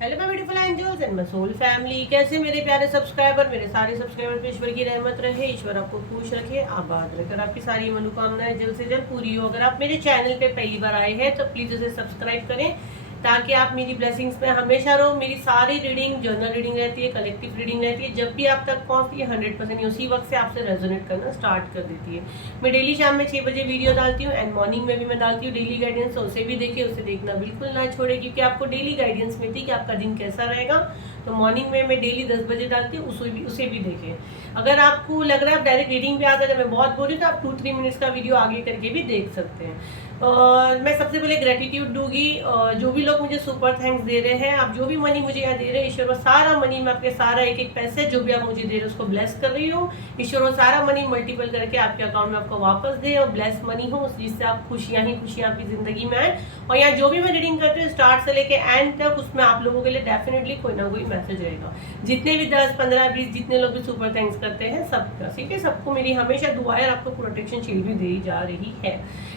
Hello my beautiful angels and my soul family. कैसे मेरे प्यारे सब्सक्राइबर, मेरे सारे सब्सक्राइबर पे ईश्वर की रहमत रहे, ईश्वर आपको खुश रखे, आबाद रखे, आपकी सारी मनोकामनाएं जल्द से जल्द पूरी हो। अगर आप मेरे चैनल पे पहली बार आए हैं तो प्लीज़ इसे सब्सक्राइब करें ताकि आप मेरी ब्लेसिंग्स में हमेशा रहो। मेरी सारी रीडिंग जर्नल रीडिंग रहती है, कलेक्टिव रीडिंग रहती है, जब भी आप तक पहुंचती है 100% उसी वक्त से आपसे रेजोनेट करना स्टार्ट कर देती है। मैं डेली शाम में 6 बजे वीडियो डालती हूँ एंड मॉर्निंग में भी मैं डालती हूँ डेली गाइडेंस, तो उसे भी देखिए, उसे देखना बिल्कुल ना छोड़े, क्योंकि आपको डेली गाइडेंस मिलती है कि आपका दिन कैसा रहेगा। तो मॉर्निंग में मैं डेली 10 बजे डालती हूँ, उसे भी देखिए। अगर आपको लग रहा है आप डायरेक्ट रीडिंग पे आ जाए, मैं बहुत बोल रही हूँ, तो आप 2-3 मिनट्स का वीडियो आगे करके भी देख सकते हैं। और मैं सबसे पहले ग्रेटिट्यूड दूंगी, जो भी लोग मुझे सुपर थैंक्स दे रहे हैं, आप जो भी मनी मुझे यहाँ दे रहे हैं, ईश्वर सारा मनी मैं आपके सारा एक एक पैसे जो भी आप मुझे दे रहे हैं उसको ब्लेस कर रही हूँ। ईश्वर सारा मनी मल्टीपल करके आपके अकाउंट में आपको वापस दे और ब्लेस मनी हो, जिससे आप खुशियाँ ही खुशियाँ आपकी जिंदगी में आए। और यहाँ जो भी मैं रीडिंग करती हूँ स्टार्ट से लेके एंड तक, उसमें आप लोगों के लिए डेफिनेटली कोई ना कोई मैसेज रहेगा। जितने भी 10, 15, 20 जितने लोग भी सुपर थैंक्स करते हैं सबका, ठीक है, सबको मेरी हमेशा दुआ है, आपको प्रोटेक्शन शील्ड भी दी जा रही है।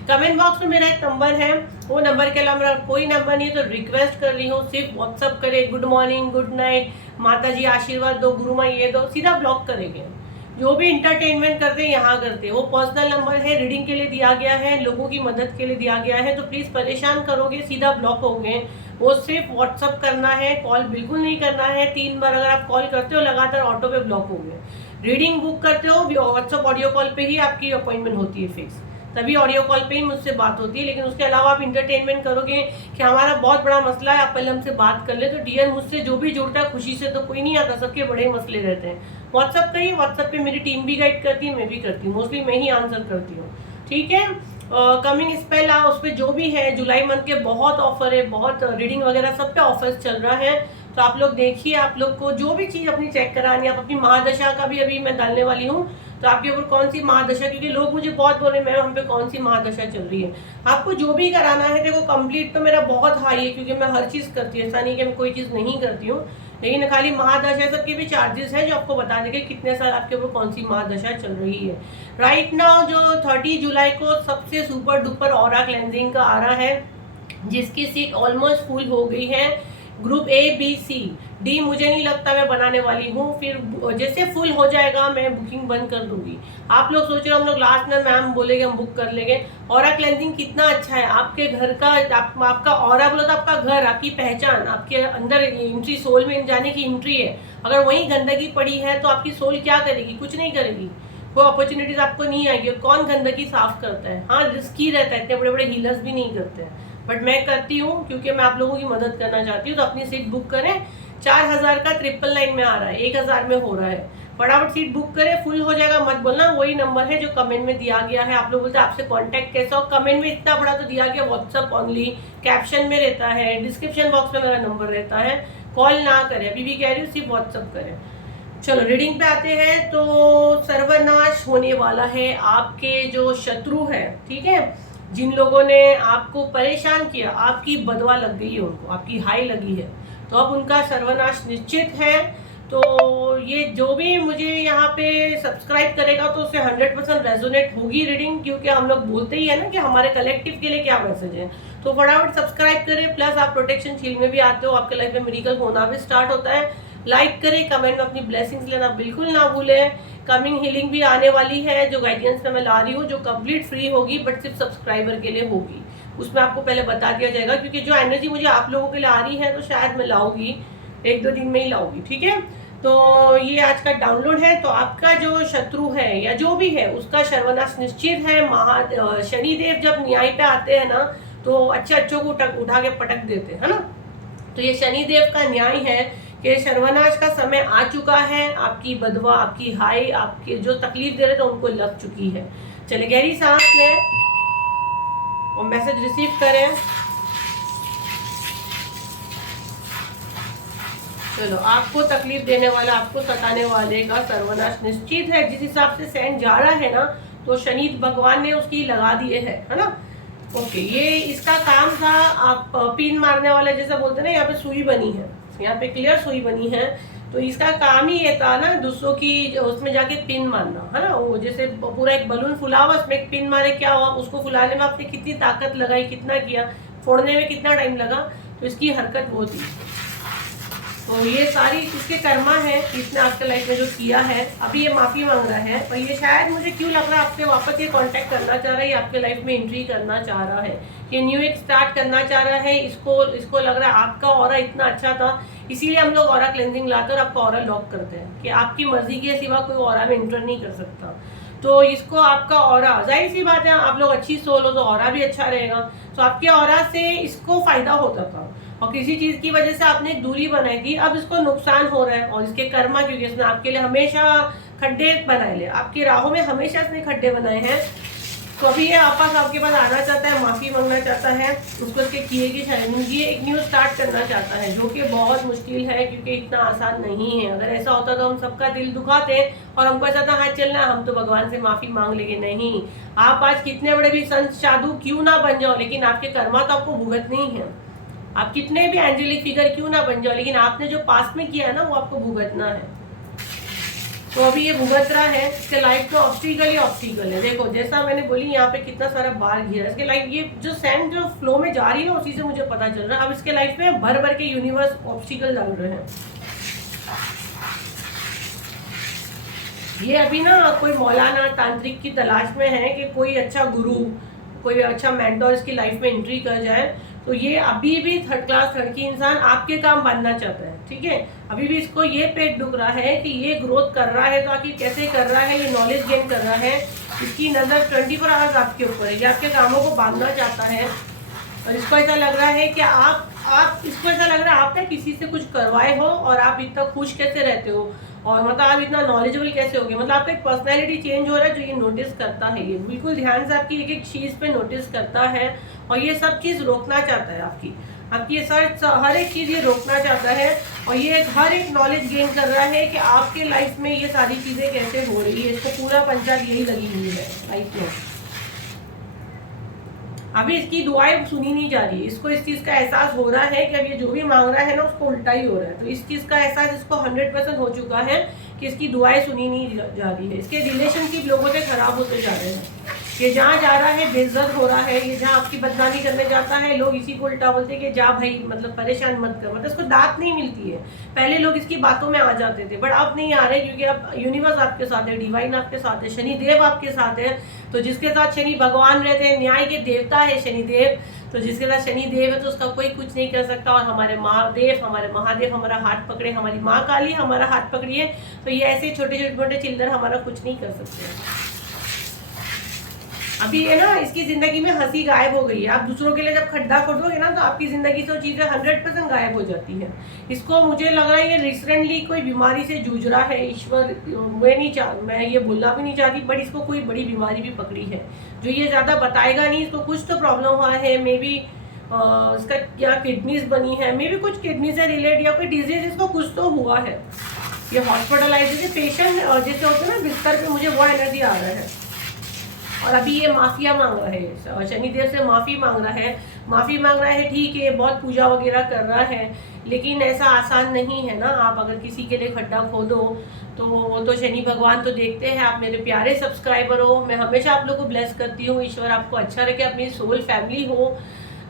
कमेंट बॉक्स में मेरा एक नंबर है, वो नंबर के अलावा मेरा कोई नंबर नहीं है, तो रिक्वेस्ट कर रही हूँ सिर्फ व्हाट्सअप करे, गुड मॉर्निंग, गुड नाइट, माता जी आशीर्वाद दो, गुरु माँ ये दो, सीधा ब्लॉक करेंगे। जो भी इंटरटेनमेंट करते हैं यहाँ करते हैं, वो पर्सनल नंबर है, रीडिंग के लिए दिया गया है, लोगों की मदद के लिए दिया गया है, तो प्लीज परेशान करोगे सीधा ब्लॉक होंगे। वो सिर्फ व्हाट्सअप करना है, कॉल बिल्कुल नहीं करना है। 3 बार अगर आप कॉल करते हो लगातार ऑटो पे ब्लॉक होंगे। रीडिंग बुक करते हो व्हाट्सअप ऑडियो कॉल पे ही आपकी अपॉइंटमेंट होती है फिक्स, तभी ऑडियो कॉल पे ही मुझसे बात होती है। लेकिन उसके अलावा आप इंटरटेनमेंट करोगे कि हमारा बहुत बड़ा मसला है, आप पहले हमसे बात कर ले, तो डियर मुझसे जो भी जुड़ता है खुशी से तो कोई नहीं आता, सबके बड़े मसले रहते हैं। व्हाट्सअप करिए, व्हाट्सअप पे मेरी टीम भी गाइड करती है, मैं भी करती हूँ, मोस्टली मैं ही आंसर करती हूँ, ठीक है। कमिंग स्पेल उस पर जो भी है, जुलाई मंथ के बहुत ऑफर है, बहुत रीडिंग वगैरह सब पे ऑफर्स चल रहा है, तो आप लोग देखिए। आप लोग को जो भी चीज़ अपनी चेक करानी है, आप अपनी महादशा का भी अभी मैं डालने वाली हूँ, तो आपके ऊपर कौन सी महादशा, क्योंकि लोग मुझे बहुत बोल रहे हैं मैम हम पे कौन सी महादशा चल रही है। आपको जो भी कराना है, देखो कंप्लीट तो मेरा बहुत हाई है, क्योंकि मैं हर चीज़ करती हूँ, ऐसा नहीं कि मैं कोई चीज़ नहीं करती हूँ, लेकिन खाली महादशा सबके भी चार्जेस है जो आपको बता देंगे कितने साल आपके ऊपर कौन सी महादशा चल रही है। राइट नाउ जो 30 जुलाई को सबसे सुपर डुपर ऑरा क्लेंजिंग का आ रहा है, जिसकी सीट ऑलमोस्ट फुल हो गई है। Group A B C D मुझे नहीं लगता मैं बनाने वाली हूँ, फिर जैसे फुल हो जाएगा मैं बुकिंग बंद कर दूंगी। आप लोग सोच रहे हो हम लोग लास्ट में मैम बोलेंगे हम बुक कर लेंगे। ऑरा क्लेंजिंग कितना अच्छा है, आपके घर का आपका ऑरा बोलो तो आपका घर, आपकी पहचान, आपके अंदर एंट्री, सोल में जाने की एंट्री है। अगर वहीं गंदगी पड़ी है तो आपकी सोल क्या करेगी, कुछ नहीं करेगी, कोई अपॉर्चुनिटीज आपको नहीं आएगी। कौन गंदगी साफ करता है, हाँ रिस्की रहता है, इतने बड़े बड़े हीलर्स भी नहीं करते हैं, बट मैं करती हूँ क्योंकि मैं आप लोगों की मदद करना चाहती हूँ। तो अपनी सीट बुक करें, 4000 का 999 में आ रहा है, 1000 में हो रहा है, फटाफट सीट बुक करें, फुल हो जाएगा मत बोलना। वही नंबर है जो कमेंट में दिया गया है। आप लोग बोलते हैं आपसे कांटेक्ट कैसा हो, कमेंट में इतना बड़ा तो दिया गया, व्हाट्सअप ओनली, कैप्शन में रहता है, डिस्क्रिप्शन बॉक्स में मेरा नंबर रहता है, कॉल ना करें, अभी भी कह रही हूँ सिर्फ व्हाट्सअप करें। चलो रीडिंग पे आते हैं। तो सर्वनाश होने वाला है आपके जो शत्रु है, ठीक है, जिन लोगों ने आपको परेशान किया, आपकी बदवा लग गई है उनको, आपकी हाई लगी है, तो अब उनका सर्वनाश निश्चित है। तो ये जो भी मुझे यहाँ पे सब्सक्राइब करेगा तो उससे 100% रेजोनेट होगी रीडिंग, क्योंकि हम लोग बोलते ही है ना कि हमारे कलेक्टिव के लिए क्या मैसेज है। तो फटाफट सब्सक्राइब करें, प्लस आप प्रोटेक्शन शील्ड में भी आते हो, आपके लाइफ में मिरेकल होना भी स्टार्ट होता है। लाइक करें, कमेंट में अपनी ब्लेसिंग्स लेना बिल्कुल ना भूलें। कमिंग हीलिंग भी आने वाली है, जो गाइडेंस में मैं ला रही हूँ, जो कंप्लीट फ्री होगी, बट सिर्फ सब्सक्राइबर के लिए होगी। उसमें आपको पहले बता दिया जाएगा, क्योंकि जो एनर्जी मुझे आप लोगों के लिए आ रही है तो शायद मैं लाऊंगी 1-2 दिन में ही लाऊंगी, ठीक है। तो ये आज का डाउनलोड है। तो आपका जो शत्रु है या जो भी है उसका सर्वनाश निश्चित है। शनिदेव जब न्याय पे आते हैं ना तो अच्छों को उठा के पटक देते हैं, है ना। तो ये शनिदेव का न्याय है कि सर्वनाश का समय आ चुका है, आपकी बदवा, आपकी हाई, आपके जो तकलीफ दे रहे थे उनको लग चुकी है। चले गहरी सांस लें और मैसेज रिसीव करें। चलो, आपको तकलीफ देने वाला, आपको सताने वाले का सर्वनाश निश्चित है। जिस हिसाब से सैन जा रहा है ना, तो शनि भगवान ने उसकी लगा दिए है ना। ओके, ये इसका काम था, आप पिन मारने वाले जैसा बोलते ना, यहाँ पे सुई बनी है, यहाँ पे क्लियर सुई बनी है, तो इसका काम ही ये था ना दूसरों की उसमें जाके पिन मारना, है ना। वो जैसे पूरा एक बलून फुला हुआ, उसमें एक पिन मारे, क्या हुआ, उसको फुलाने में आपने कितनी ताकत लगाई, कितना किया, फोड़ने में कितना टाइम लगा, तो इसकी हरकत वो थी। तो ये सारी इसके कर्मा है, इसने आपके लाइफ में जो किया है। अभी ये माफ़ी मांग रहा है और ये शायद मुझे क्यों लग रहा है आपसे वापस ये कांटेक्ट करना चाह रहा है, ये आपके लाइफ में एंट्री करना चाह रहा है, ये न्यू एक स्टार्ट करना चाह रहा है। इसको लग रहा है आपका ऑरा इतना अच्छा था, इसीलिए हम लोग ऑरा क्लेंजिंग लाकर आपका ऑरा लॉक करते हैं कि आपकी मर्जी के सिवा कोई ऑरा में एंटर नहीं कर सकता। तो इसको आपका ऑरा, जाहिर सी बात है आप लोग अच्छी सोल हो तो ऑरा भी अच्छा रहेगा। तो आपके ऑरा से इसको फायदा होता था और किसी चीज की वजह से आपने एक दूरी बनाई थी, अब इसको नुकसान हो रहा है। और इसके कर्मा, क्योंकि इसने आपके लिए हमेशा खड्डे बनाए ले, आपकी राहों में हमेशा इसने खड्डे बनाए हैं। तो अभी ये वापस आपके पास आना चाहता है, माफी मांगना चाहता है, उसको उसके किए की शर्मिंदगी, एक न्यू स्टार्ट करना चाहता है, जो कि बहुत मुश्किल है क्योंकि इतना आसान नहीं है। अगर ऐसा होता तो हम सबका दिल दुखाते और हमको ऐसा था हाँ चलना हम तो भगवान से माफी मांग लेंगे। नहीं, आप आज कितने बड़े भी संत साधु क्यों ना बन जाओ, लेकिन आपके कर्मा तो आपको भुगतने ही है। आप कितने भी एंजेलिक फिगर क्यों ना बन जाओ, लेकिन आपने जो पास्ट में किया है ना वो आपको भुगतना है। तो अभी ये भुगत रहा है, इसके लाइफ में ऑब्स्टिकल ही ऑब्स्टिकल है। देखो जैसा मैंने बोली यहाँ पे कितना सारा बार घिरा है इसके लाइफ, ये जो सैंड जो फ्लो में जा रही है ना उसी से मुझे पता चल रहा है। अब इसके लाइफ में भर भर के यूनिवर्स ऑब्स्टिकल डाल रहे हैं। ये अभी ना कोई मौलाना तांत्रिक की तलाश में है कि कोई अच्छा गुरु, कोई अच्छा मेंटोर इसकी लाइफ में एंट्री कर जाए। तो ये अभी भी थर्ड क्लास लड़की इंसान आपके काम बनना चाहता है, ठीक है। अभी भी इसको ये पेट दुख रहा है कि ये ग्रोथ कर रहा है तो आखिर कैसे कर रहा है, ये नॉलेज गेन कर रहा है। इसकी नज़र 24 आवर्स आपके ऊपर है, ये आपके कामों को बांधना चाहता है। और इसको ऐसा लग रहा है कि आप इसको ऐसा लग रहा है आपने किसी से कुछ करवाए हो और आप इतना खुश कैसे रहते हो और मतलब आप इतना नॉलेजेबल कैसे हो गए। मतलब आपका एक पर्सनैलिटी चेंज हो रहा है जो ये नोटिस करता है। ये बिल्कुल ध्यान से आपकी एक एक चीज़ पे नोटिस करता है और ये सब चीज़ रोकना चाहता है आपकी ये हर एक चीज़ ये रोकना चाहता है। और ये हर एक नॉलेज गेन कर रहा है कि आपके लाइफ में ये सारी चीज़ें कैसे हो रही है। इसको पूरा पंचायत यही लगी हुई है लाइफ में। अभी इसकी दुआएं सुनी नहीं जा रही है, इसको इस चीज़ का एहसास हो रहा है कि अब ये जो भी मांग रहा है ना उसको उल्टा ही हो रहा है। तो इस चीज़ का एहसास इसको 100% हो चुका है कि इसकी दुआएं सुनी नहीं जा रही है। इसके रिलेशनशिप लोगों से खराब होते जा रहे हैं। ये जहाँ जा रहा है बेइज्जत हो रहा है, ये जहाँ आपकी बदनामी करने जाता है लोग इसी को उल्टा बोलते हैं कि जा भाई मतलब परेशान मत कर, मतलब इसको दात नहीं मिलती है। पहले लोग इसकी बातों में आ जाते थे बट अब नहीं आ रहे क्योंकि अब यूनिवर्स आपके साथ है, डिवाइन आपके साथ है, शनिदेव आपके साथ है। तो जिसके साथ शनि भगवान रहते हैं, न्याय के देवता है शनिदेव, तो जिसके साथ शनिदेव है तो उसका कोई कुछ नहीं कर सकता। और हमारे महादेव हमारा हाथ पकड़े, हमारी माँ काली हमारा हाथ पकड़िए, तो ये ऐसे छोटे छोटे चिल्ड्रन हमारा कुछ नहीं कर सकते। अभी है ना इसकी जिंदगी में हंसी गायब हो गई है। आप दूसरों के लिए जब खड्डा खोदोगे ना तो आपकी जिंदगी से वो चीजें 100% गायब हो जाती है। इसको मुझे लग रहा है ये रिसेंटली कोई बीमारी से जूझ रहा है। ईश्वर मैं ये बोलना भी नहीं चाहती बट इसको कोई बड़ी बीमारी भी पकड़ी है जो ये ज्यादा बताएगा नहीं। इसको कुछ तो प्रॉब्लम हुआ है, मे बी इसका क्या किडनीज बनी है, मे बी कुछ किडनी से रिलेटेड या कोई डिजीज इसको कुछ तो हुआ है। ये हॉस्पिटलाइज पेशेंट जैसे होते हैं ना बिस्तर पे, मुझे वो एनर्जी आ रहा है। और अभी ये माफिया मांग रहा है, शनिदेव से माफी मांग रहा है, ठीक है बहुत पूजा वगैरह कर रहा है लेकिन ऐसा आसान नहीं है ना। आप अगर किसी के लिए खड्डा खोदो तो शनि भगवान तो देखते हैं। आप मेरे प्यारे सब्सक्राइबर हो, मैं हमेशा आप लोग को ब्लेस करती हूँ। ईश्वर आपको अच्छा रखे, अपनी सोल फैमिली हो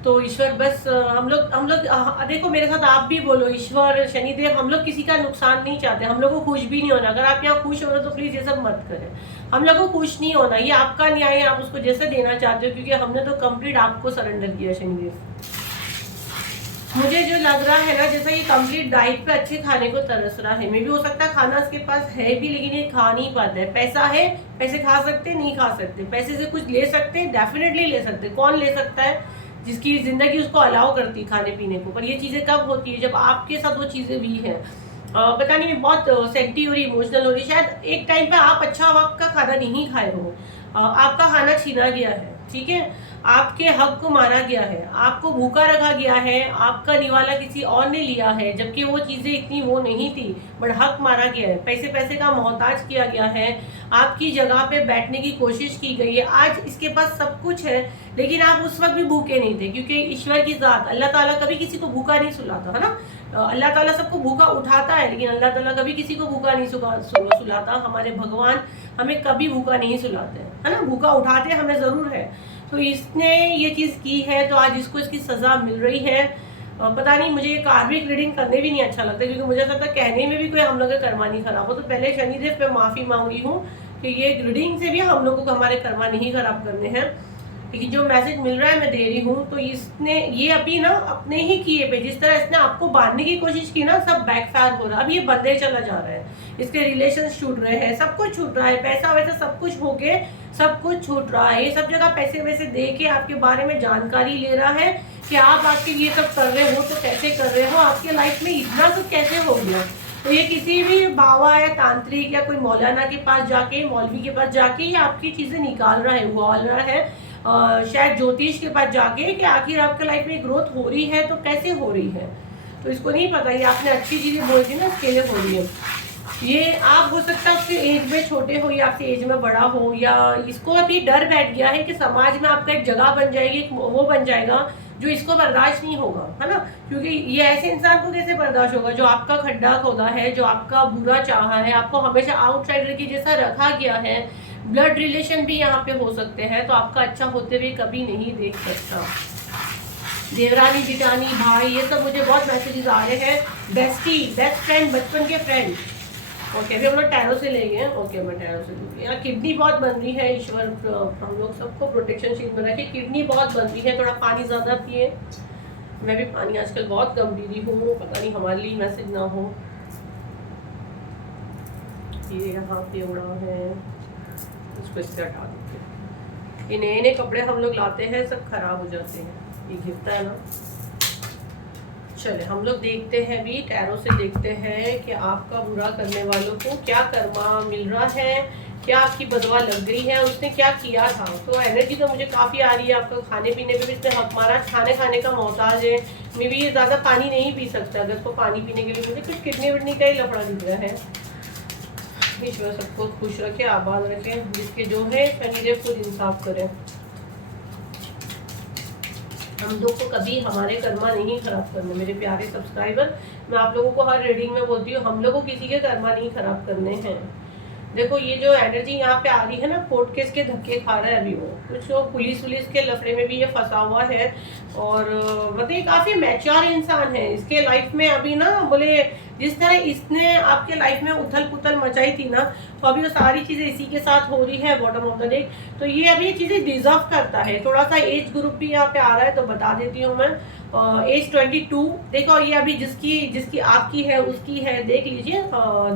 तो ईश्वर बस हम लोग देखो मेरे साथ आप भी बोलो ईश्वर शनिदेव, हम लोग किसी का नुकसान नहीं चाहते, हम लोग को खुश भी नहीं होना। अगर आप यहाँ खुश हो रहे हो तो प्लीज ये सब मत करें। हम लोग को खुश नहीं होना, ये आपका न्याय है, आप उसको जैसे देना चाहते हो क्योंकि हमने तो कंप्लीट आपको सरेंडर किया शनिदेव। मुझे जो लग रहा है ना जैसा ये कंप्लीट डाइट पे अच्छे खाने को तरस रहा है। मे भी हो सकता है खाना इसके पास है भी लेकिन ये खा नहीं पाता है। पैसा है, पैसे खा सकते नहीं खा सकते, पैसे से कुछ ले सकते डेफिनेटली ले सकते। कौन ले सकता है? जिसकी जिंदगी उसको अलाउ करती है खाने पीने को। पर ये चीजें कब होती है? जब आपके साथ वो चीजें भी हैं। पता नहीं मैं बहुत सेंटी हो रही, इमोशनल हो रही। शायद एक टाइम पे आप अच्छा वक्त का खाना नहीं खाए हो, आपका खाना छीना गया है, ठीक है, आपके हक को मारा गया है, आपको भूखा रखा गया है, आपका निवाला किसी और ने लिया है जबकि वो चीज़ें इतनी वो नहीं थी बट हक मारा गया है। पैसे का मोहताज किया गया है, आपकी जगह पे बैठने की कोशिश की गई है। आज इसके पास सब कुछ है लेकिन आप उस वक्त भी भूखे नहीं थे क्योंकि ईश्वर की ज़ात अल्लाह ताला कभी किसी को भूखा नहीं सुलाता है ना। अल्लाह ताला सबको भूखा उठाता है लेकिन अल्लाह ताला कभी किसी को भूखा नहीं सुलाता। हमारे भगवान हमें कभी भूखा नहीं सुलाते है ना, भूखा उठाते हमें ज़रूर है। तो इसने ये चीज़ की है तो आज इसको इसकी सज़ा मिल रही है। पता नहीं, मुझे ये कार्मिक रीडिंग करने भी नहीं अच्छा लगता, क्योंकि मुझे ऐसा लगता है कहने में भी कोई हम लोग का कर्मा नहीं खराब हो। तो पहले शनिदेव पे माफ़ी मांग रही हूँ कि ये रीडिंग से भी हम लोगों को हमारे कर्मा नहीं खराब करने हैं। लेकिन जो मैसेज मिल रहा है मैं दे रही हूँ, तो इसने ये अभी ना अपने ही किए पे जिस तरह इसने आपको बांधने की कोशिश की ना, सब बैकफायर हो रहा है। अब ये बंदे चला जा रहा है, इसके रिलेशन छूट रहे हैं, सब कुछ छूट रहा है, पैसा वैसा सब कुछ हो के सब कुछ छूट रहा है। ये सब जगह पैसे वैसे दे के आपके बारे में जानकारी ले रहा है कि आप आखिर ये सब कर रहे हो तो कैसे कर रहे हो, आपके लाइफ में इतना सब कैसे हो गया। तो ये किसी भी बाबा या तांत्रिक या कोई मौलाना के पास जाके, मौलवी के पास जाके ये आपकी चीजें निकाल रहा है, उगाल रहा है, शायद ज्योतिष के पास जाके कि आखिर आपके लाइफ में ग्रोथ हो रही है तो कैसे हो रही है। तो इसको नहीं पता, ये आपने अच्छी चीजें बोल दी ना, इसके लिए हो रही है। ये आप हो सकता है आपके एज में छोटे हो या आपसे एज में बड़ा हो, या इसको अभी डर बैठ गया है कि समाज में आपका एक जगह बन जाएगी, वो बन जाएगा जो इसको बर्दाश्त नहीं होगा, है ना। क्योंकि ये ऐसे इंसान को कैसे बर्दाश्त होगा जो आपका खड्डा खोदा है, जो आपका बुरा चाहा है, आपको हमेशा आउटसाइडर की जैसा रखा गया है। ब्लड रिलेशन भी यहाँ पे हो सकते हैं, तो आपका अच्छा होते हुए कभी नहीं देख सकता। देवरानी जिठानी भाई, ये सब मुझे बहुत मैसेजेस आ रहे हैं। बेस्टी, बेस्ट फ्रेंड, बचपन के फ्रेंड। ओके, अभी हम लोग टैरो से लेंगे। ओके, मैं टैरो से लूँगी। यहाँ किडनी बहुत बन रही है, ईश्वर हम लोग सबको प्रोटेक्शन शीट में रखे। किडनी बहुत बन रही है, थोड़ा पानी ज़्यादा पिए। मैं भी पानी आजकल बहुत कम पी रही हूँ, पता नहीं हमारे लिए मैसेज ना हो। ये यहाँ पे उड़ा है, इसको इससे हटा देते। ये नए नए कपड़े हम लोग लाते हैं, सब खराब हो जाते हैं, ये गिरता है ना। चले हम लोग देखते हैं भी, टैरो से देखते हैं कि आपका बुरा करने वालों को क्या कर्मा मिल रहा है, क्या आपकी बदवा लग गई है, उसने क्या किया था। तो एनर्जी तो मुझे काफ़ी आ रही है। आपका खाने पीने पे भी इसने हक मारा, खाने का मोहताज है। मे भी ये ज़्यादा पानी नहीं पी सकता, अगर इसको पानी पीने के लिए मुझे कुछ किडनी विडनी का ही लफड़ा दिख रहा है। ईश्वर सबको खुश रखे, आबाद रखे, जिसके जो है शनिदेव खुद इंसाफ करें। हम लोग को कभी हमारे कर्मा नहीं खराब करने, मेरे प्यारे सब्सक्राइबर। मैं आप लोगों को हर रीडिंग में बोलती हूँ, हम लोग को किसी के कर्मा नहीं खराब करने हैं। देखो ये जो एनर्जी यहाँ पे आ रही है ना, कोर्ट केस के धक्के खा रहा है अभी वो, कुछ पुलिस के लफड़े में भी ये फंसा हुआ है। और मतलब ये काफ़ी मैच्योर इंसान है। इसके लाइफ में अभी ना, बोले जिस तरह इसने आपके लाइफ में उथल पुथल मचाई थी ना, तो अभी वो सारी चीज़ें इसी के साथ हो रही है बॉटम ऑफ द डे। तो ये अभी ये चीज़ें डिजर्व करता है। थोड़ा सा एज ग्रुप भी यहाँ पे आ रहा है, तो बता देती हूँ मैं। एज 22। देखो ये अभी जिसकी आपकी है उसकी है, देख लीजिए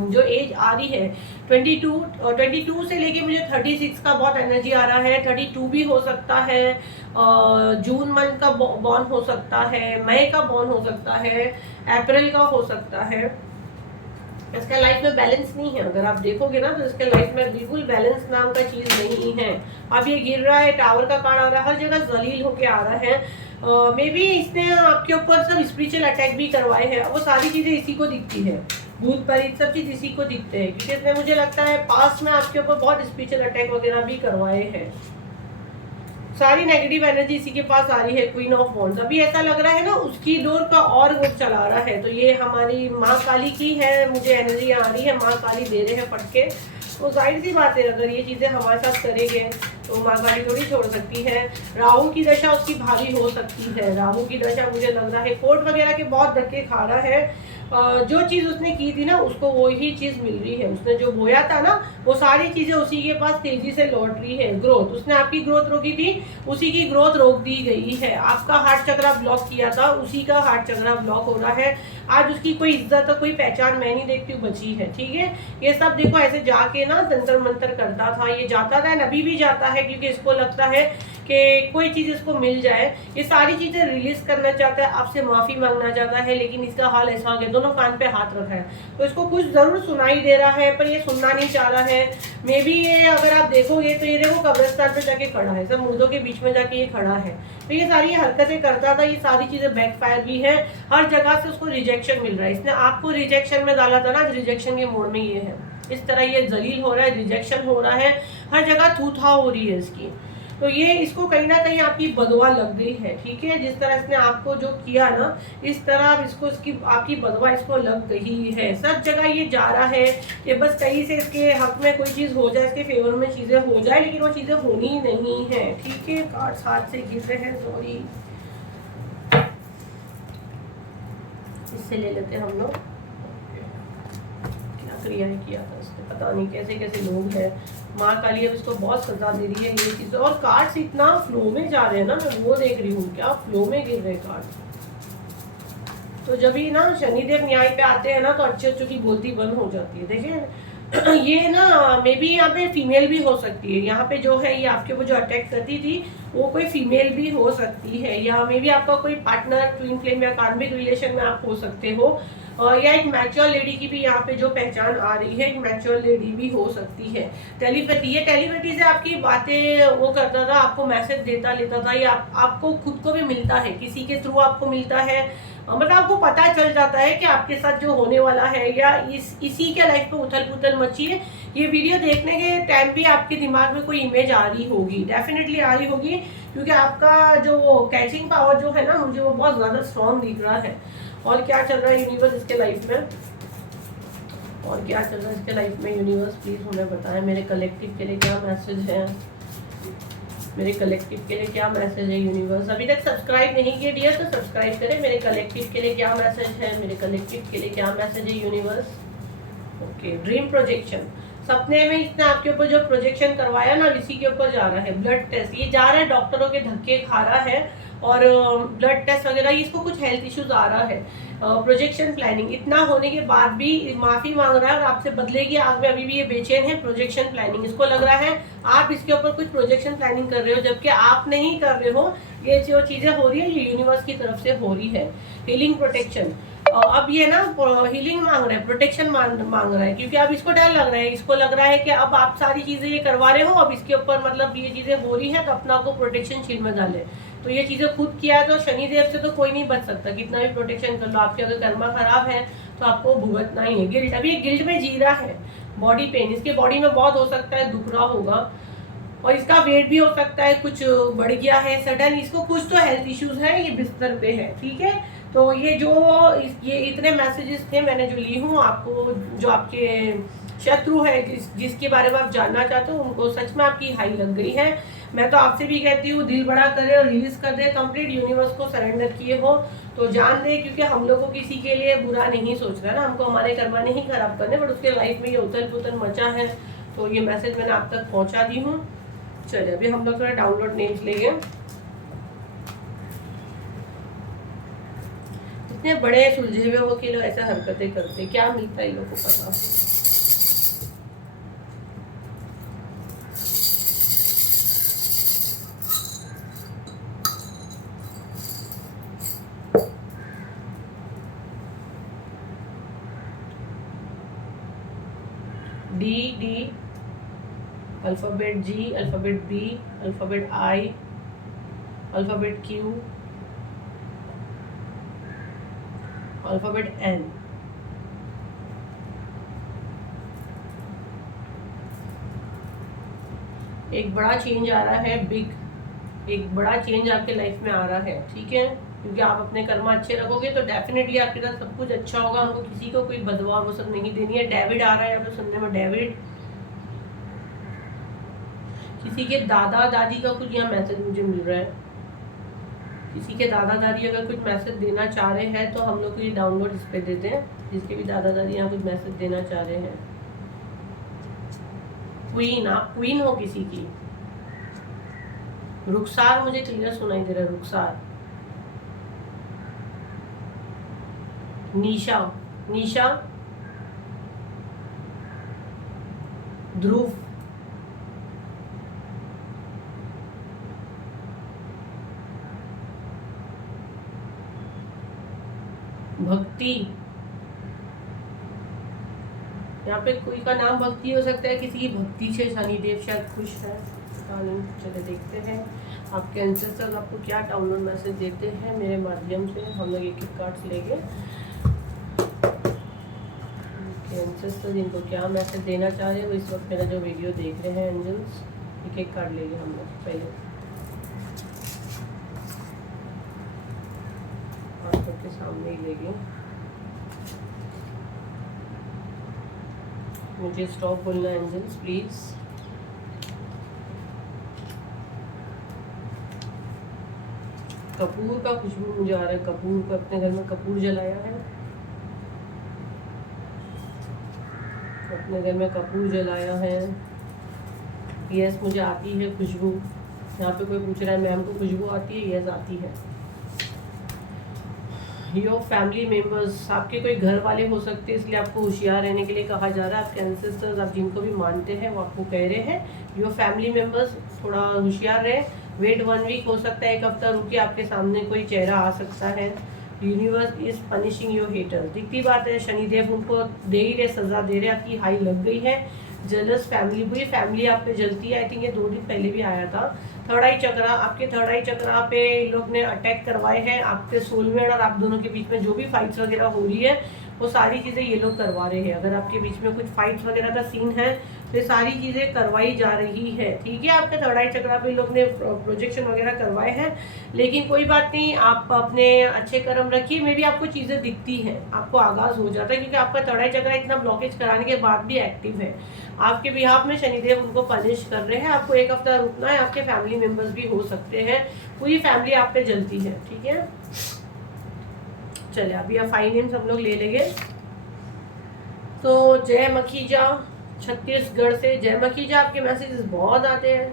जो एज आ रही है 22 से लेके मुझे 36 का बहुत एनर्जी आ रहा है। 32 भी हो सकता है, जून मंथ का बॉर्न हो सकता है, मई का बॉर्न हो सकता है, अप्रैल का हो सकता है। इसका लाइफ में बैलेंस नहीं है, अगर आप देखोगे ना तो इसके लाइफ में बिल्कुल बैलेंस नाम का चीज़ नहीं है। अब ये गिर रहा है, टावर का कार्ड आ रहा है, हर जगह जलील होके आ रहा है। मे बी इसने आपके ऊपर सब स्पिरिचुअल अटैक भी करवाए हैं, वो सारी चीज़ें इसी को दिखती है, भूत प्रेत सब चीज़ इसी को दिखते हैं। क्योंकि इसने मुझे लगता है पास्ट में आपके ऊपर बहुत स्पिरिचुअल अटैक वगैरह भी करवाए हैं। सारी नेगेटिव एनर्जी इसी के पास आ रही है। क्वीन ऑफ वॉन्ड्स, अभी ऐसा लग रहा है ना उसकी डोर का और वो चला रहा है। तो ये हमारी माँ काली की है, मुझे एनर्जी आ रही है, माँ काली दे रहे हैं फटके। तो जाहिर सी बात है, अगर ये चीज़ें हमारे साथ करेंगे तो माँ काली थोड़ी छोड़ सकती है। राहु की दशा उसकी भारी हो सकती है। राहु की दशा मुझे लग रहा है कोर्ट वगैरह के बहुत धक्के खा रहा है। जो चीज़ उसने की थी ना, उसको वही चीज़ मिल रही है। उसने जो बोया था ना, वो सारी चीज़ें उसी के पास तेजी से लौट रही है। ग्रोथ, उसने आपकी ग्रोथ रोकी थी, उसी की ग्रोथ रोक दी गई है। आपका हार्ट चक्रा ब्लॉक किया था, उसी का हार्ट चक्रा ब्लॉक हो रहा है। आज उसकी कोई इज्जत और कोई पहचान मैं नहीं देखती हूँ बची है। ठीक है, ये सब देखो ऐसे जाके ना तंत्र मंत्र करता था, ये जाता था, अभी भी जाता है, क्योंकि इसको लगता है कि कोई चीज़ इसको मिल जाए। ये सारी चीज़ें रिलीज करना चाहता है, आपसे माफ़ी मांगना चाहता है, लेकिन इसका हाल ऐसा हो गया, दोनों कान पे हाथ रखा है। तो इसको कुछ ज़रूर सुनाई दे रहा है, पर ये सुनना नहीं चाह रहा है। मे बी ये अगर आप देखोगे तो ये देखो कब्रिस्तान पे जाके खड़ा है, सब मुर्दों के बीच में जाके ये खड़ा है। तो ये सारी हरकतें करता था, ये सारी चीज़ें बैकफायर भी है। हर जगह से उसको रिजेक्शन मिल रहा है। इसने आपको रिजेक्शन में डाला था ना, रिजेक्शन के मोड में ये है। इस तरह ये जलील हो रहा है, रिजेक्शन हो रहा है, हर जगह थूथा हो रही है इसकी। तो ये इसको कहीं ना कहीं आपकी बदवा लग गई है। ठीक है, जिस तरह इसने आपको जो किया ना, इस तरह इसको इसकी आपकी बदवा इसको लग गई है। सब जगह ये जा रहा है कि बस कहीं से इसके हक में कोई चीज़ हो जाए, इसके फेवर में चीज़ें हो जाए, लेकिन वो चीज़ें होनी नहीं है। ठीक है, कार्ड्स हाथ से गिर रहे हैं, सॉरी। से ले लेते हैं हम लोग। क्या क्रियाएं किया था इसने, पता नहीं कैसे कैसे लोग हैं। माँ काली अब इसको बहुत सजा दे रही है ये चीज़। और कार्ड्स इतना फ्लो में जा रहे हैं ना, मैं वो देख रही हूँ क्या फ्लो में गिर रहे कार्ड्स। तो जब ही ना शनिदेव न्याय पे आते हैं ना तो अच्छे अच्छों की बोलती बंद हो जाती है। देखिए ये ना मे बी यहाँ पे फीमेल भी हो सकती है। यहाँ पे जो है ये आपके ऊपर जो अटैक करती थी वो कोई फीमेल भी हो सकती है, या मे बी आपका कोई पार्टनर ट्विन फ्लेम या कार्मिक रिलेशन में आप हो सकते हो। या एक मैच्योर लेडी की भी यहाँ पे जो पहचान आ रही है, एक मैच्योर लेडी भी हो सकती है। टेलीपैथी, ये टेलीपैथी से आपकी बातें वो करता था, आपको मैसेज देता लेता था, या आपको खुद को भी मिलता है, किसी के थ्रू आपको मिलता है। मतलब आपको पता चल जाता है कि आपके साथ जो होने वाला है, या इसी के लाइफ पे उथल पुथल मची है। ये वीडियो देखने के टाइम भी आपके दिमाग में कोई इमेज आ रही होगी, डेफिनेटली आ रही होगी, क्योंकि आपका जो कैचिंग पावर जो है ना, मुझे वो बहुत ज़्यादा स्ट्रॉन्ग दिख रहा है। और क्या चल रहा है यूनिवर्स इसके लाइफ में, और क्या चल रहा है इसके लाइफ में यूनिवर्स, प्लीज़ हमें बताएं। मेरे कलेक्टिव के लिए क्या मैसेज है, मेरे कलेक्टिव के लिए क्या मैसेज है यूनिवर्स। अभी तक सब्सक्राइब नहीं किए डियर तो सब्सक्राइब करें। मेरे कलेक्टिव के लिए क्या मैसेज है, मेरे कलेक्टिव के लिए क्या मैसेज है यूनिवर्स। ओके, ड्रीम प्रोजेक्शन, सपने में इसने आपके ऊपर जो प्रोजेक्शन करवाया ना, इसी के ऊपर जा रहा है। ब्लड टेस्ट, ये जा रहा है डॉक्टरों के धक्के खा रहा है, और ब्लड टेस्ट वगैरह, इसको कुछ हेल्थ इश्यूज आ रहा है। प्रोजेक्शन प्लानिंग, इतना होने के बाद भी माफी मांग रहा है और आपसे बदले की आग में अभी भी ये बेचैन है। प्रोजेक्शन प्लानिंग, इसको लग रहा है आप इसके ऊपर कुछ प्रोजेक्शन प्लानिंग कर रहे हो, जबकि आप नहीं कर रहे हो। ये जो चीजें हो रही है ये यूनिवर्स की तरफ से हो रही है। हीलिंग प्रोटेक्शन, अब ये ना हीलिंग मांग रहा है, प्रोटेक्शन मांग रहा है, क्योंकि अब इसको डर लग रहा है। इसको लग रहा है कि अब आप सारी चीजें ये करवा रहे हो, अब इसके ऊपर मतलब ये चीजें हो रही है, तो अपना को प्रोटेक्शन शील्ड में डाले। तो ये चीजें खुद किया है तो शनिदेव से तो कोई नहीं बच सकता, कितना भी प्रोटेक्शन कर लो। आपके अगर कर्मा खराब है तो आपको भुगतना ही है। गिल्ट, अभी गिल्ट में जी रहा है। बॉडी पेन, इसके बॉडी में बहुत हो सकता है दुख रहा होगा, और इसका वेट भी हो सकता है कुछ बढ़ गया है सडन। इसको कुछ तो हेल्थ इश्यूज है, ये बिस्तर पे है, ठीक है। तो ये जो ये इतने मैसेजेस थे मैंने जो ली हूँ आपको, जो आपके शत्रु है जिसके बारे में आप जानना चाहते हो, उनको सच में आपकी हाई लग गई है। मैं तो आपसे भी कहती हूँ दिल बड़ा करे और रिलीज कर दे, कंप्लीट यूनिवर्स को सरेंडर किए हो तो जान दे, क्योंकि हम लोग को किसी के लिए बुरा नहीं सोचना ना, हमको हमारे कर्मा नहीं खराब करने, बट उसके लाइफ में ये उथल पुथल मचा है। तो ये मैसेज मैंने आप तक पहुँचा दी हूँ। चलिए अभी हम लोग थोड़ा डाउनलोड नेम्स लेंगे। इतने बड़े सुलझे हुए हो कि लोग ऐसा हरकतें करते, क्या मिलता है इन लोगों को पता। डी, अल्फाबेट जी, अल्फाबेट बी, अल्फाबेट आई, अल्फाबेट क्यू, अल्फाबेट एन। एक बड़ा चेंज आ रहा है, बिग, एक बड़ा चेंज आपके लाइफ में आ रहा है, ठीक है। क्योंकि आप अपने कर्मा अच्छे रखोगे तो डेफिनेटली आपके साथ सब कुछ अच्छा होगा। हमको किसी को कोई बदवा वो सब नहीं देनी है। डेविड आ रहा है यहाँ पे सुनने में, डेविड, किसी के दादा दादी का कुछ यहाँ मैसेज मुझे मिल रहा है। किसी के दादा दादी अगर कुछ मैसेज देना चाह रहे हैं तो हम लोग को ये डाउनलोड इस पे देते हैं। जिसके भी दादा दादी यहाँ कुछ मैसेज देना चाह रहे हैं। क्वीन, आप क्वीन हो किसी की। रुखसार मुझे क्लियर सुनाई दे रहा है, रुखसार। निशा, निशा, ध्रुव, भक्ति, यहाँ पे कोई का नाम भक्ति हो सकता है, किसी की भक्ति से शनिदेव शायद खुश है। चले देखते हैं आपके एंसेस्टर्स आपको क्या डाउनलोड मैसेज देते हैं मेरे माध्यम से। हम लोग एक एक कार्ड्स लेंगे। एंसेस्टर्स इनको क्या मैसेज देना चाह रहे हो इस वक्त मेरा जो वीडियो देख रहे हैं एंजल्स। एक एक कार्ड लेंगे हम लोग। पहले आप सबके सामने ही लेंगे। मुझे स्टॉप बोलना एंजल्स प्लीज। कपूर का खुशबू मुझे आ रहा है। कपूर का, अपने घर में कपूर जलाया है। अपने घर में कपूर जलाया है। यस, मुझे आती है खुशबू। यहाँ पे कोई पूछ रहा है मैम को खुशबू आती है? यस आती है। योर फैमिली मेम्बर्स, आपके कोई घर वाले हो सकते हैं, इसलिए आपको होशियार रहने के लिए कहा जा रहा है। आपके एंसेस्टर्स, आप जिनको भी मानते हैं, वो आपको कह रहे हैं योर फैमिली मेम्बर्स थोड़ा होशियार रहे। वेट 1 वीक, हो सकता है 1 हफ्ता रुके, आपके सामने कोई चेहरा आ सकता है। Universe is punishing your haters, दिखती बात है, शनिदेव उनको दे ही रहे, सजा दे रहे, आपकी हाई लग गई है। जेलस फैमिली, बुरी फैमिली आप पे जलती है। आई थिंक ये 2 दिन पहले भी आया था। थर्ड आई चक्रा, आपके थर्ड आई चक्रा पे लोग ने अटैक करवाए हैं। आपके सोलमेट और आप दोनों के बीच में जो भी फाइट्स वगैरह हो रही है, वो सारी चीज़ें ये लोग करवा रहे हैं। अगर आपके बीच में कुछ फाइट्स वगैरह का सीन है तो ये सारी चीज़ें करवाई जा रही है, ठीक है। आपके थर्ड आई चक्रा पे लोग ने प्रोजेक्शन वगैरह करवाए हैं, लेकिन कोई बात नहीं, आप अपने अच्छे कर्म रखिए। मे भी आपको चीज़ें दिखती हैं, आपको आगाज़ हो जाता है, क्योंकि आपका थर्ड आई चक्रा इतना ब्लॉकेज कराने के बाद भी एक्टिव है। आपके बिहाफ में शनिदेव उनको पनिश कर रहे हैं। आपको 1 हफ्ता रुकना है। आपके फैमिली मेम्बर्स भी हो सकते हैं, पूरी फैमिली आप पे जलती है, ठीक है। चलिए अभी आप 5 नेम्स हम लोग ले लेंगे। तो जय मखीजा छत्तीसगढ़ से, जय मखीजा, आपके मैसेजेस बहुत आते हैं,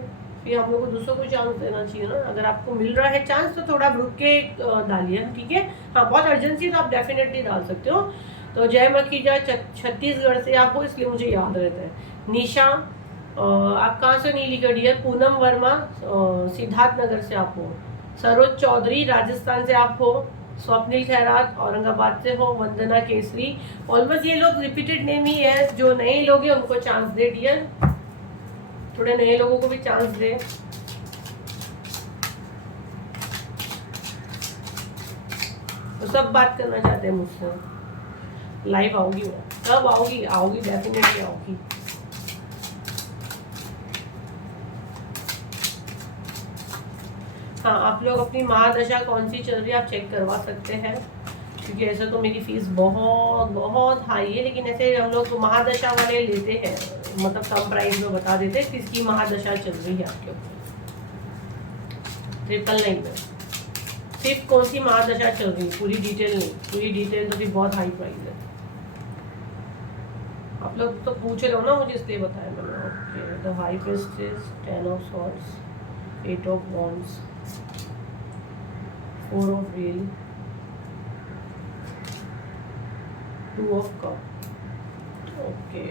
फिर हम लोग को दूसरों को चांस देना चाहिए ना। अगर आपको मिल रहा है चांस तो थोड़ा रुक के डालिए, ठीक है। हाँ, बहुत अर्जेंसी तो आप डेफिनेटली डाल सकते हो। तो जय मखीजा छत्तीसगढ़ से आप हो, इसलिए मुझे याद रहता है। निशा, आप कहाँ से नीली गढ़ी है? पूनम वर्मा सिद्धार्थ नगर से आप हो। सरोज चौधरी राजस्थान से आप हो। स्वप्निल खैरात औरंगाबाद से हो। वंदना केसरी, ऑलमोस्ट ये लोग रिपीटेड नेम ही है। जो नए लोग हैं उनको चांस दे डियर, थोड़े नए लोगों को भी चांस दे। तो सब बात करना चाहते हैं मुझसे। लाइव आओगी मैं, कब आओगी? आओगी, डेफिनेटली आओगी। हाँ, आप लोग अपनी महादशा कौन सी चल रही है आप चेक करवा सकते हैं, क्योंकि ऐसे तो मेरी फीस बहुत बहुत हाई है, लेकिन ऐसे हम लोग महादशा वाले लेते हैं, मतलब कम प्राइस में बता देते हैं किसकी महादशा चल रही है आपके ऊपर। 999 में सिर्फ कौन सी महादशा चल रही है, पूरी डिटेल नहीं। पूरी डिटेल तो फिर बहुत हाई प्राइस है। आप लोग तो पूछ रहे हो ना मुझे, इसलिए बताया मैंने। Okay, the high prestige, 10 of swords, 8 of wands, 4 of wheel, 2 of cup. Okay,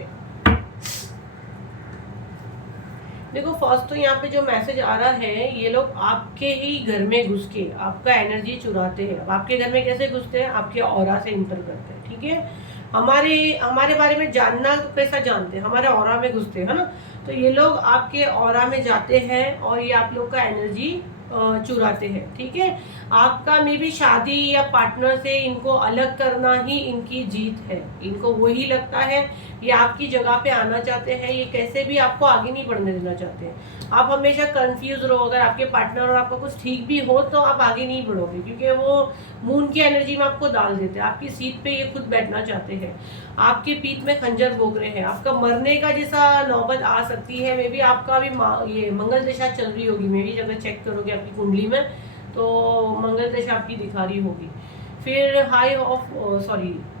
देखो फर्स्ट तो यहाँ पे जो मैसेज आ रहा है, ये लोग आपके ही घर में घुस के आपका एनर्जी चुराते हैं। अब आपके घर में कैसे घुसते हैं? आपके ऑरा से इंटर करते हैं, ठीक है। हमारे बारे में जानना तो कैसा जानते हैं? हमारे ऑरा में घुसते हैं, है ना। तो ये लोग आपके ऑरा में जाते हैं और ये आप लोग का एनर्जी चुराते हैं, ठीक है। आपका मे भी शादी या पार्टनर से इनको अलग करना ही इनकी जीत है। इनको वही लगता है, ये आपकी जगह पे आना चाहते हैं, ये कैसे भी आपको आगे नहीं बढ़ने देना चाहते हैं। आप हमेशा कंफ्यूज रहो। अगर आपके पार्टनर और आपका कुछ ठीक भी हो तो आप आगे नहीं बढ़ोगे, क्योंकि वो मून की एनर्जी में आपको डाल देते हैं। आपकी सीट पे ये खुद बैठना चाहते हैं, आपके पीठ में खंजर भोग रहे हैं। आपका मरने का जैसा नौबत आ सकती है। मे बी आपका भी ये मंगल दशा चल रही होगी। मे भी अगर चेक करोगे आपकी कुंडली में तो मंगल दशा आपकी दिखा रही होगी। फिर हाई ऑफ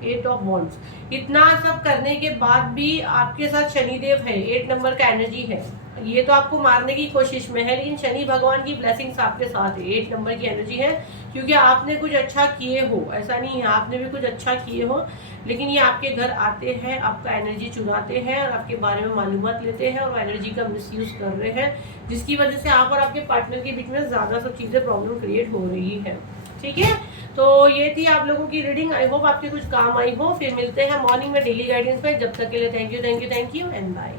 8 ऑफ वॉन्ड्स। इतना सब करने के बाद भी आपके साथ शनिदेव है, 8 नंबर का एनर्जी है। ये तो आपको मारने की कोशिश में है, लेकिन शनि भगवान की ब्लेसिंग्स आपके साथ है। 8 नंबर की एनर्जी है, क्योंकि आपने कुछ अच्छा किए हो। ऐसा नहीं है, आपने भी कुछ अच्छा किए हो, लेकिन ये आपके घर आते हैं, आपका एनर्जी चुराते हैं और आपके बारे में मालूमात लेते हैं और एनर्जी का मिसयूज कर रहे हैं, जिसकी वजह से आप और आपके पार्टनर के बीच में ज़्यादा सब चीज़ें प्रॉब्लम क्रिएट हो रही है, ठीक है। तो ये थी आप लोगों की रीडिंग। आई होप आपके कुछ काम आई हो। फिर मिलते हैं मॉर्निंग में डेली गाइडेंस में। जब तक के लिए थैंक यू एंड बाय।